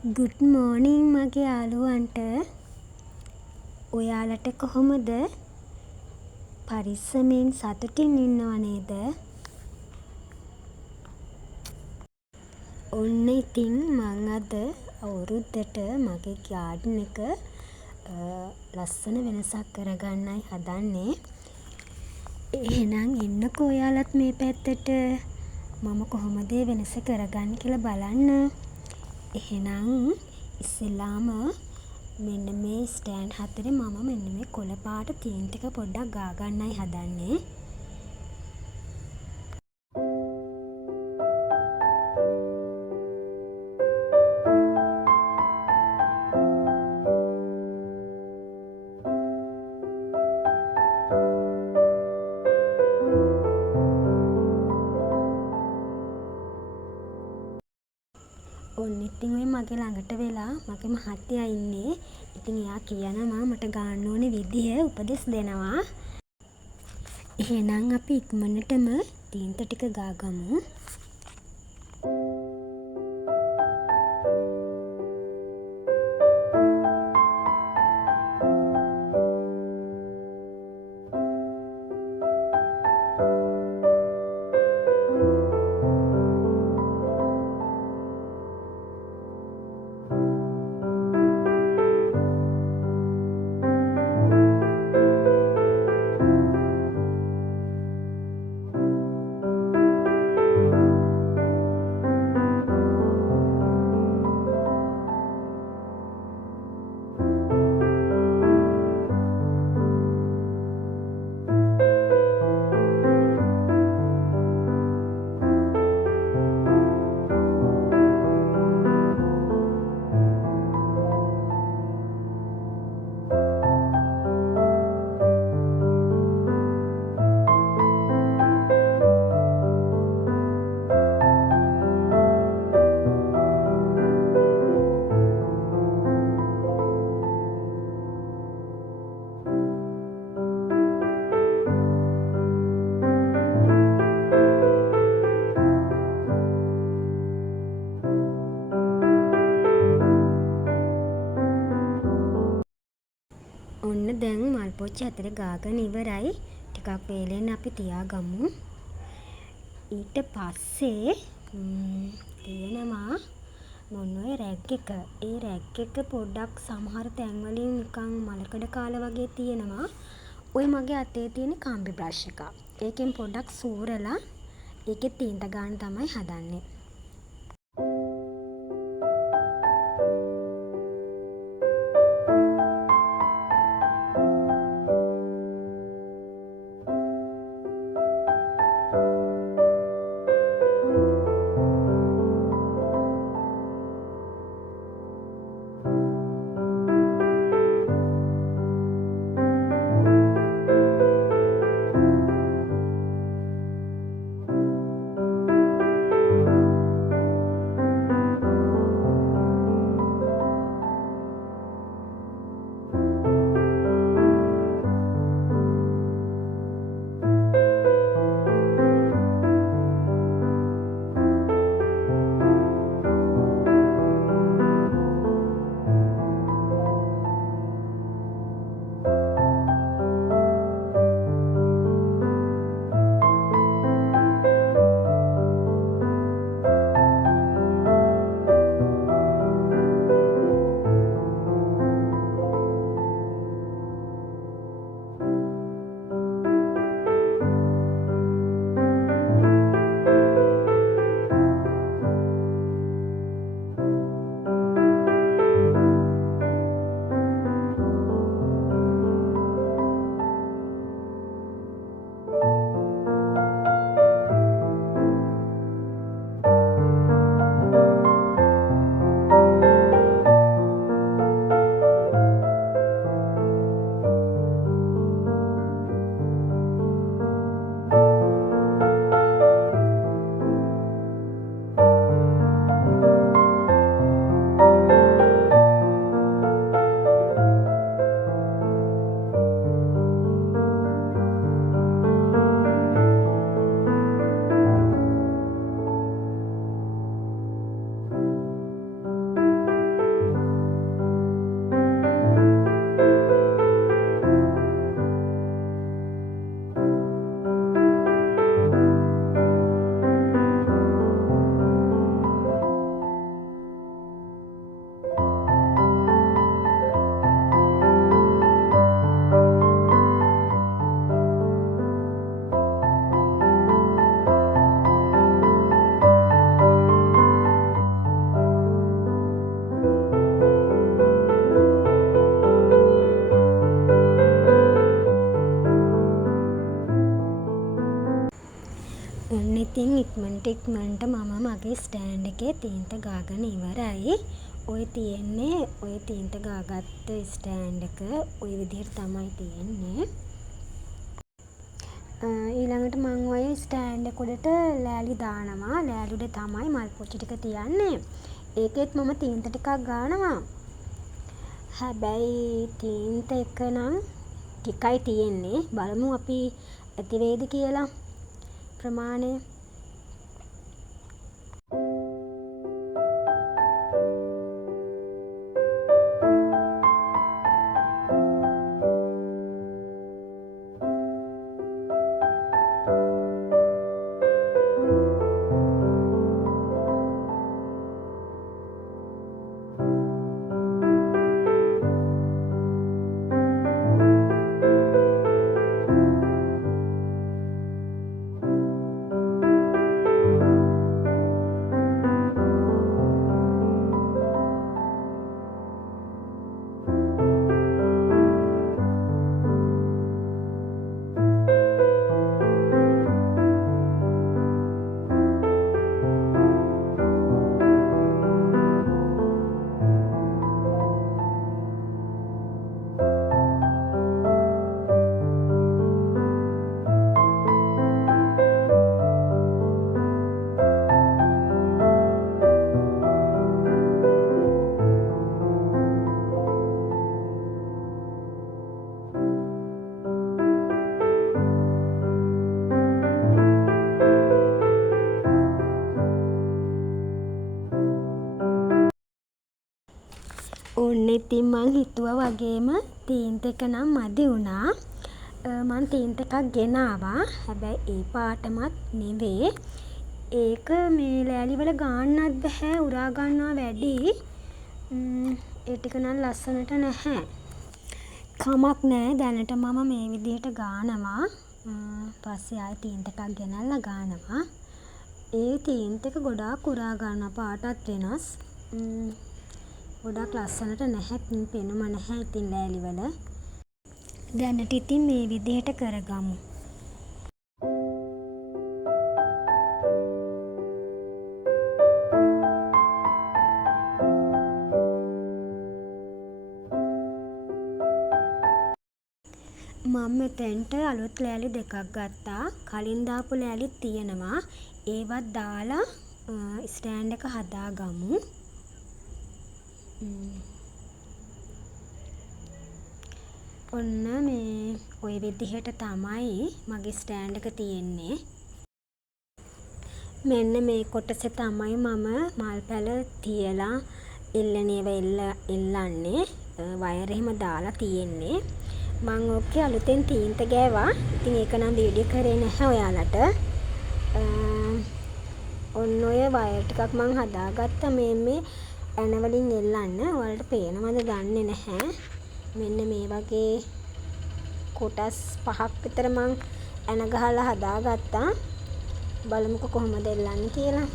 Good මෝනිං මගේ යාළුවන්ට. ඔයාලට කොහොමද? පරිස්සමෙන් සතුටින් ඉන්නව නේද? ඔන්න ඉතින් මං අද අවුරුද්දට මගේ ගාඩන් එක ලස්සන වෙනසක් කරගන්නයි හදන්නේ. එහෙනම් එන්නකෝ ඔයාලත් මේ පැත්තට. මම කොහොමද ඒ වෙනස කරගන්නේ කියලා බලන්න. එහෙනම් ඉස්සෙල්ලාම මෙන්න මේ ස්ටෑන්ඩ් හතරේ මම මෙන්න මේ කොළ පාට තීන් ටික පොඩ්ඩක් ගා ගන්නයි හදන්නේ. ඔන්න ඉතින් ඔය මගේ ළඟට වෙලා මගේ මහත්තයා ඉන්නේ. ඉතින් එයා කියනවා මට ගාන්න ඕන විදිහ උපදෙස් දෙනවා. එහෙනම් අපි ඉක්මනටම තීන්ත ටික ගා ගමු. ඔන්න දැන් මල් පොච්චි හතරේ ගාගෙන ඉවරයි. ටිකක් වේලෙන්න අපි තියාගමු. ඊට පස්සේ තියෙනවා මොන ඔය රැග් එක. ඒ රැග් එක පොඩ්ඩක් සමහර තැන්වලින් නිකන් මලකඩ කාලා වගේ තියෙනවා. ඔය මගේ අතේ තියෙන කම්බි බ්‍රෂ් එකක්. ඒකෙන් පොඩ්ඩක් සූරලා ඒකේ තීන්ත ගන්න තමයි හදන්නේ. ඉක්මනට මම මගේ ස්ටෑන්ඩ් එකේ තීන්ත ගාගෙන ඉවරයි. ඔය තියෙන්නේ ඔය තීන්ත ගාගත්ත ස්ටෑන්ඩ් එක ඔය විදිහට තමයි තියෙන්නේ. ඊළඟට මං ඔය ස්ටෑන්ඩ් එක උඩට ලෑලි දානවා. ලෑලි උඩ තමයි මල් පොච්ච ටික තියන්නේ. ඒකෙත් මම තීන්ත ටිකක් ගානවා. හැබැයි තීන්ත එක නම් ටිකයි තියෙන්නේ. බලමු අපි ඇති වේද කියලා ප්‍රමාණය. ඔන්න ඉතින් මං හිතුවා වගේම තීන්ත එක නම් මදි වුණා. මං තීන්ත එකක් ගෙනාවා. හැබැයි ඒ පාටමත් නෙවේ. ඒක මේ ලෑලි වල ගාන්නත් බැහැ. උරා ගන්නවා වැඩි. ඒ ටික නම් ලස්සනට නැහැ. කමක් නෑ. දැනට මම මේ විදිහට ගානවා. පස්සේ ආයෙ තීන්ත එකක් ගෙනල්ලා ගානවා. ඒ තීන්ත එක ගොඩාක් උරා ගන්නවා. පාටත් වෙනස්. ගොඩක් ලස්සනට නැහැ. පෙනුම නැහැ ඉතින් ලෑලි වල. දැනට ඉතින් මේ විදිහට කරගමු. මම මෙතෙන්ට අලුත් ලෑලි දෙකක් ගත්තා. කලින් දාපු ලෑලිත් තියෙනවා. ඒවත් දාලා ස්ටෑන්ඩ් එක හදාගමු. ඔන්න මේ ඔය විදිහට තමයි මගේ ස්ටෑන්ඩ් එක තියෙන්නේ. මෙන්න මේ කොටසේ තමයි මම මල් පැල තියලා එල්ලන ඒවා එල්ලන්නේ. වයර් එහෙම දාලා තියෙන්නේ. මං ඕකේ අලුතෙන් තීන්ත ගෑවා. ඉතින් ඒක නම් වීඩියෝ කරේ නැහැ ඔයාලට. ඔන්න ඔය වයර් ටිකක් මං හදාගත්තා මේ ඇන වලින් එල්ලන්න. ඔයාලට පේනවද දන්නේ නැහැ. මෙන්න මේ වගේ කොටස් 5ක් විතර මං ඇන ගහලා හදාගත්තා. බලමුකෝ කොහොමද එල්ලන්නේ කියලා.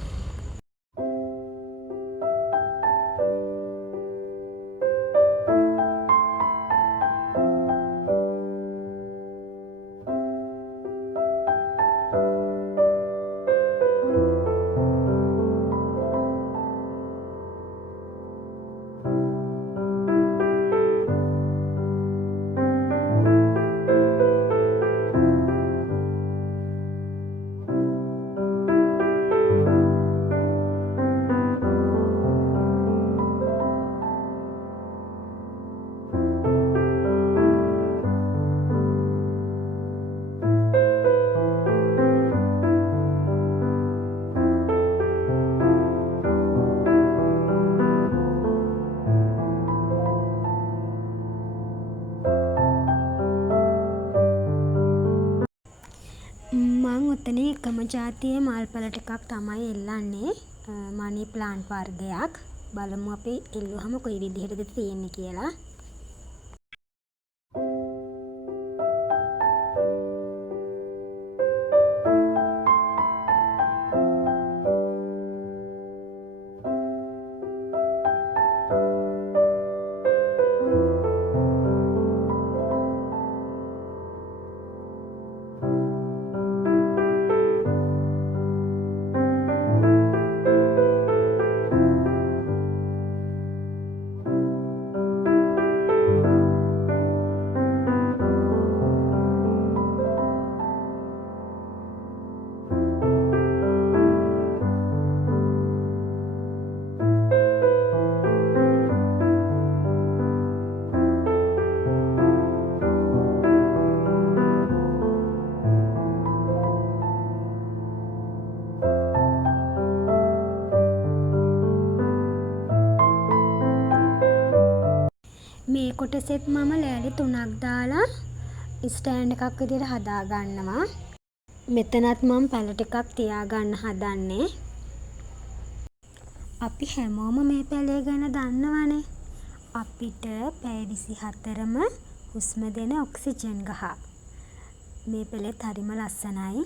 ඔතන එකම ජාතියේ මල් පැල ටිකක් තමයි එල්ලන්නේ. මනි ප්ලාන්ට් වර්ගයක්. බලමු අපි එල්ලුවහම කොයි විදිහටද තියෙන්නේ කියලා. මේ කොටසෙත් මම ලෑලි 3ක් දාලා ස්ටෑන්ඩ් එකක් විදියට හදා ගන්නවා. මෙතනත් මම පැල ටිකක් තියාගන්න හදන්නේ. අපි හැමෝම මේ පැලේ ගැන දන්නවනේ. අපිට පැය 24ම හුස්ම දෙන ඔක්සිජන් ගහ. මේ පැලෙත් හරිම ලස්සනයි.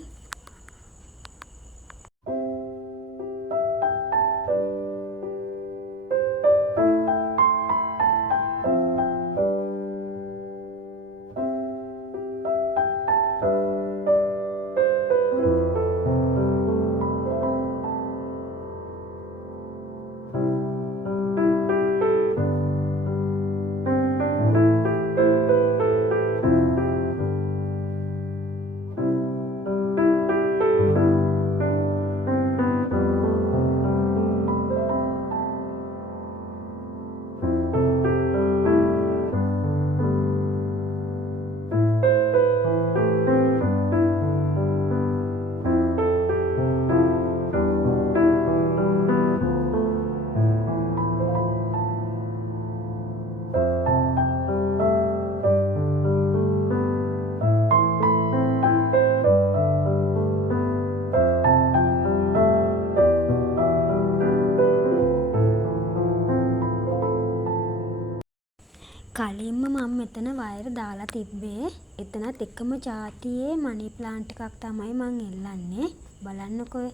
කලින්ම මම මෙතන වයර් දාලා තිබ්බේ. එතනත් එකම ජාතියේ මනි ප්ලාන්ට් එකක් තමයි මං එල්ලන්නේ. බලන්නකෝ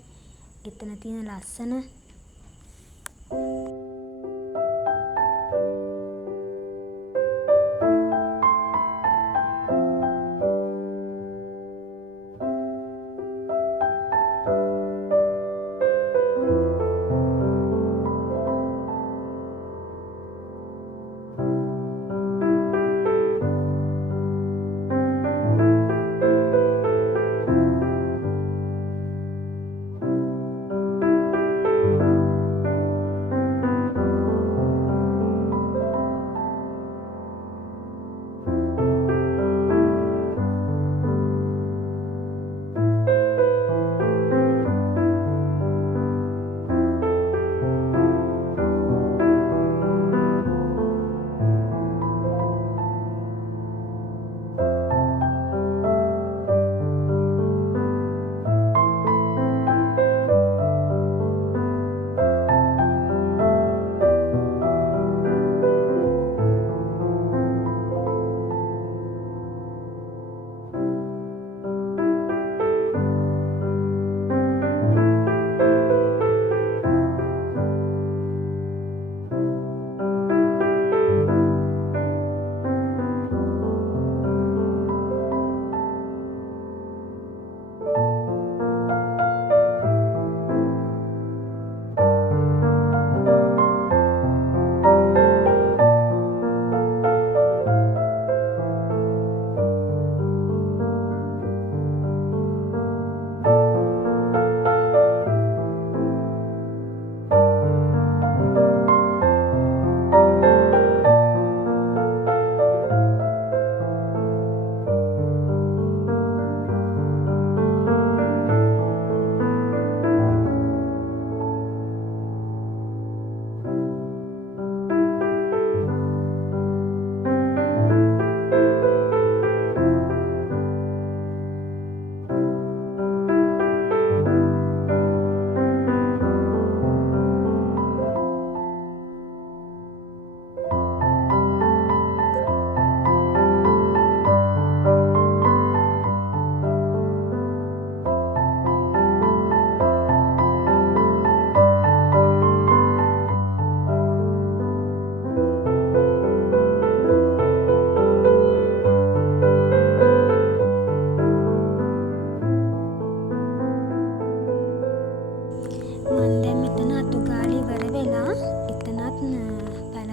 එතන තියෙන ලස්සන.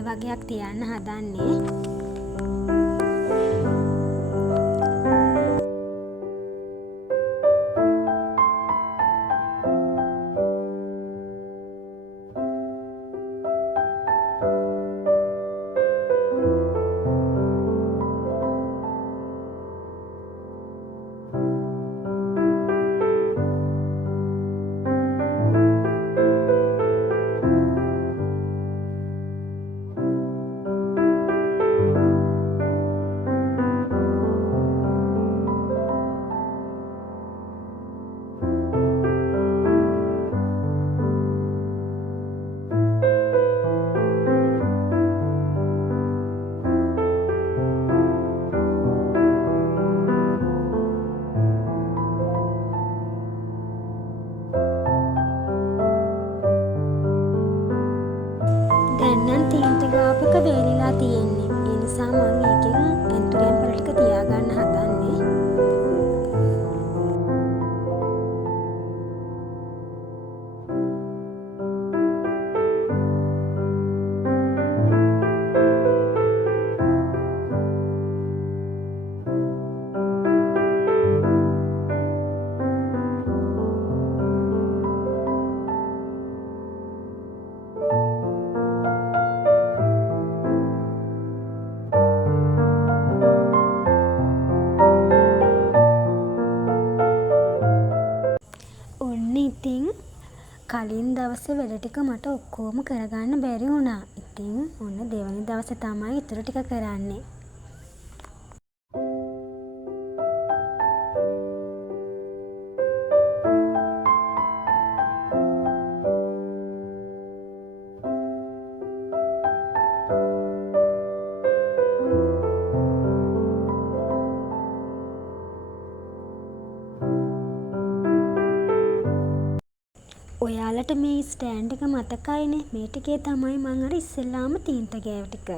වගයක් තියන්න හදන්නේ. තියෙන්නේ. ඒ නිසා මම ඒකෙන් ඇන්තුරියම් පැල ටික තියාගන්න හදන්නේ. ඉතින් කලින් දවසේ වැඩ ටික මට ඔක්කොම කරගන්න බැරි වුණා. ඉතින් ඔන්න දෙවනි දවසේ තමයි ඉතුරු ටික කරන්නේ. ඔයාලට මේ ස්ටෑන්ඩ් එක මතකයිනේ. මේ ටිකේ තමයි මං අර ඉස්සෙල්ලාම තීන්ත ගෑව ටික.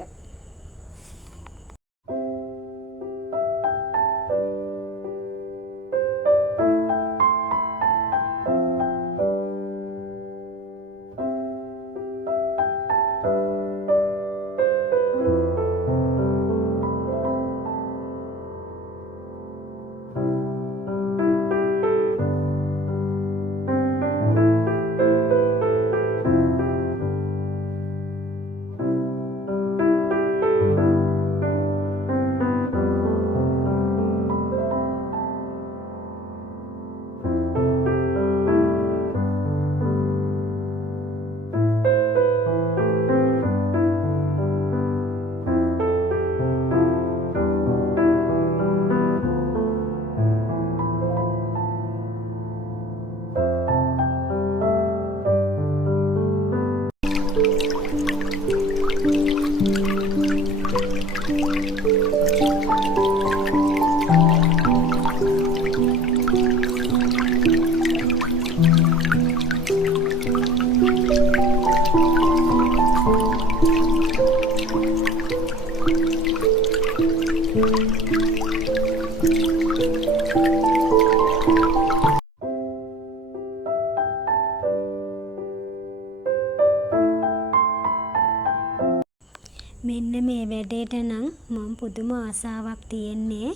මෙන්න මේ වැඩේට නම් මම පුදුම ආසාවක් තියෙන්නේ.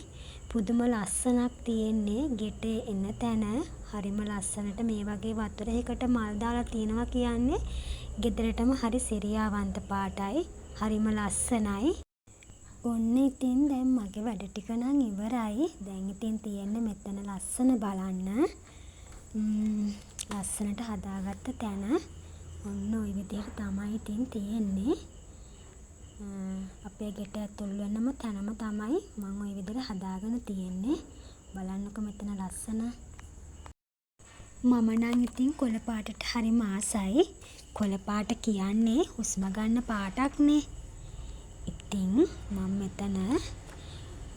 පුදුම ලස්සනක් තියෙන්නේ. ගෙටේ එන තැන හරිම ලස්සනට මේ වගේ වතුර එකකට මල් දාලා තියනවා කියන්නේ ගෙදරටම හරි සිරියාවන්ත පාටයි. හරිම ලස්සනයි. ඔන්න ඉතින් දැන් මගේ වැඩ ටික නම් ඉවරයි. දැන් ඉතින් තියෙන්නේ මෙතන ලස්සන බලන්න. ලස්සනට හදාගත්ත තැන. ඔන්න ওই විදිහට තමයි ඉතින් තියෙන්නේ. අපේ ගෙට ඇතුල් වෙනම තැනම තමයි මම ওই විදිහට හදාගෙන තියෙන්නේ. බලන්නකො මෙතන ලස්සන. මම නම් ඉතින් කොළ පාටට හරිම ආසයි. කොළ පාට කියන්නේ හුස්ම ගන්න පාටක්නේ. ඉතින් මම මෙතන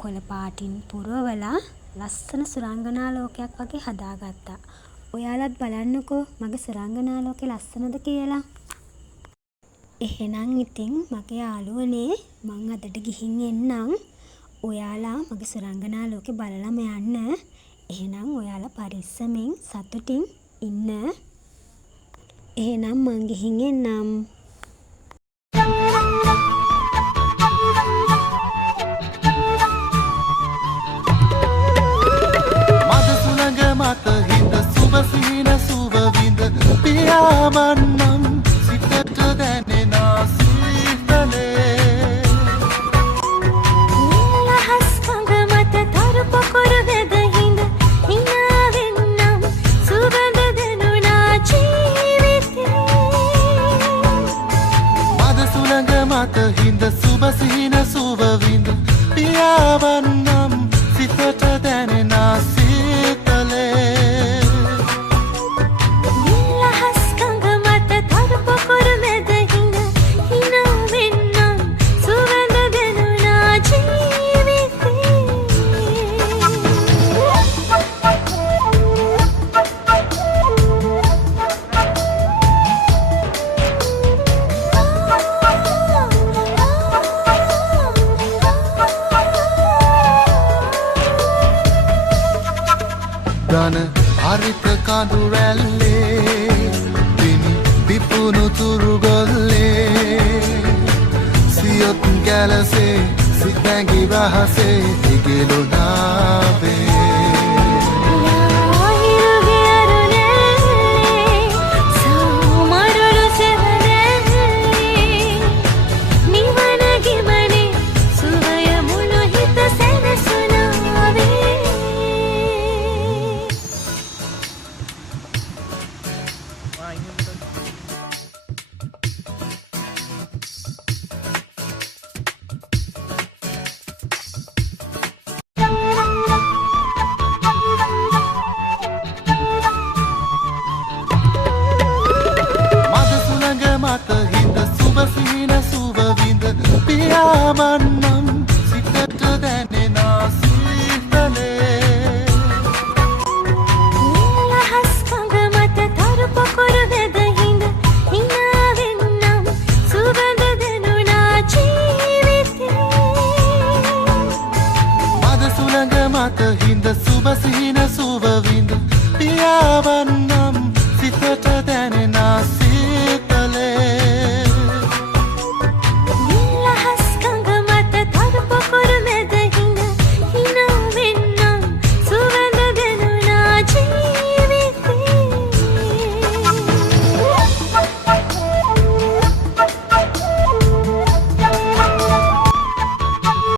කොළ පාටින් පුරවලා ලස්සන සුරංගනා ලෝකයක් වගේ හදාගත්තා. ඔයාලත් බලන්නකෝ මගේ සුරංගනා ලෝකේ ලස්සනද කියලා. එහෙනම් ඉතින් මගේ යාළුවනේ මං අදට ගිහින් එන්නම්. ඔයාලා මගේ සුරංගනා ලෝකේ බලලම යන්න. එහෙනම් ඔයාලා පරිස්සමෙන් සතුටින් ඉන්න. එහෙනම් මං ගිහින් එන්නම්. මද සුළඟ මත හිඳ සුබ සිහින සුව විඳ පියාමන්නම් සිතට දැනෙන සීතලේ නිලහස් කඳ මත තරු පොකුරු වෙද හිඳ හිනාවෙන්නම් සුවඳ දැනුණා ජීවිතේ මද සුළඟ මත හිඳ සුබ සිහින සුව විඳ පියාමන්නම් සිතට දැනෙන සීතලේ නිලහස් කඳ මත තරු පොකුරු වෙද හිඳ හිනාවෙන්නම් සුවඳ දැනුණා ජීවිතේ ගන හරිත කඳු රැල්ලේ දිනි පිපුණු තුරු ගොල්ලේ සියොත් ගැලසේ සිතැඟි රහසේ දිගිලුනාවේ මත හිඳ සුබසිහින සුවවිඳ පියාවන්නම් සිතට දැනෙන සීතලේ නිලහස් කඳ මත තරු පොකුරු වෙද හිඳ හිනාවෙන්නම් සුවඳ දෙනුනා ජීවිතේ මද සුළඟ මත හිඳ සුබසිහින සුවවිඳ පියාවන්නම් සිතට දැනෙන